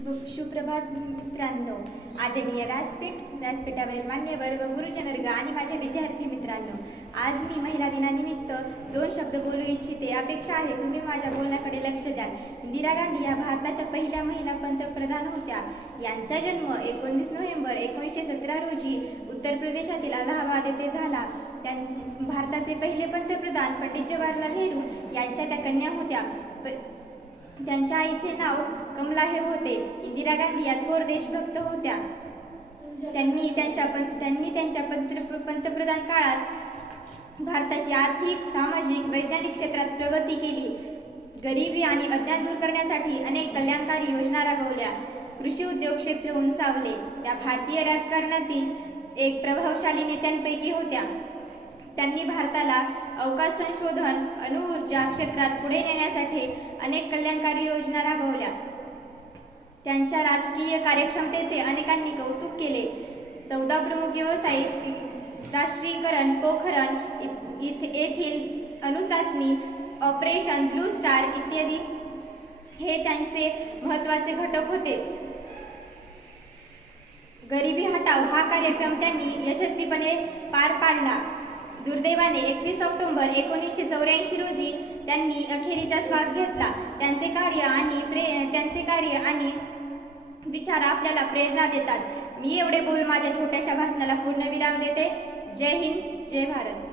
सुप्रभात मित्रांनो, आदरणीय व्यासपीठावरील मान्यवर व गुरुजनवर्ग आणि माझ्या विद्यार्थी मित्रांनो, आज मी महिला दिनानिमित्त 2 शब्द बोलू इच्छिते. अपेक्षा आहे तुम्ही माझ्या बोलण्याकडे लक्ष द्याल. इंदिरा गांधी या भारताच्या पहिल्या महिला पंतप्रधान होत्या. यांचा जन्म 19 नोव्हेंबर 1917 रोजी उत्तर प्रदेशातील अलाहाबाद येथे झाला. भारताचे पहिले पंतप्रधान पंडित जवाहरलाल नेहरू यांच्या त्या कन्या होत्या. त्यांच्या आईचे नाव कमला हे होते. इंदिरा गांधी या थोर देशभक्त होत्या. त्यांनी त्यांच्या पंतप्रधान काळात भारताची आर्थिक, सामाजिक, वैज्ञानिक क्षेत्रात प्रगती केली. गरिबी आणि अज्ञान दूर करण्यासाठी अनेक कल्याणकारी योजना राबवल्या. कृषी उद्योग क्षेत्र उंचावले. त्या भारतीय राजकारणातील एक प्रभावशाली नेत्यांपैकी होत्या. त्यांनी भारताला अवकाश संशोधन, अणुऊर्जा क्षेत्रात पुढे नेण्यासाठी अनेक कल्याणकारी योजना राबवल्या. त्यांच्या राजकीय कार्यक्षमतेचे अनेकांनी कौतुक केले. 14 प्रमुख व्यावसायिक राष्ट्रीयकरण, पोखरण येथील अणुचाचणी, ऑपरेशन ब्लू स्टार इत्यादी हे त्यांचे महत्त्वाचे घटक होते. गरिबी हटाव हा कार्यक्रम त्यांनी यशस्वीपणे पार पाडला. दुर्दैवाने 31 ऑक्टोबर 1984 रोजी त्यांनी अखेरीचा श्वास घेतला. त्यांचे कार्य आणि विचार आपल्याला प्रेरणा देतात. मी एवढे बोल माझ्या छोट्याशा भाषणाला पूर्णविराम देते. जय हिंद, जय भारत.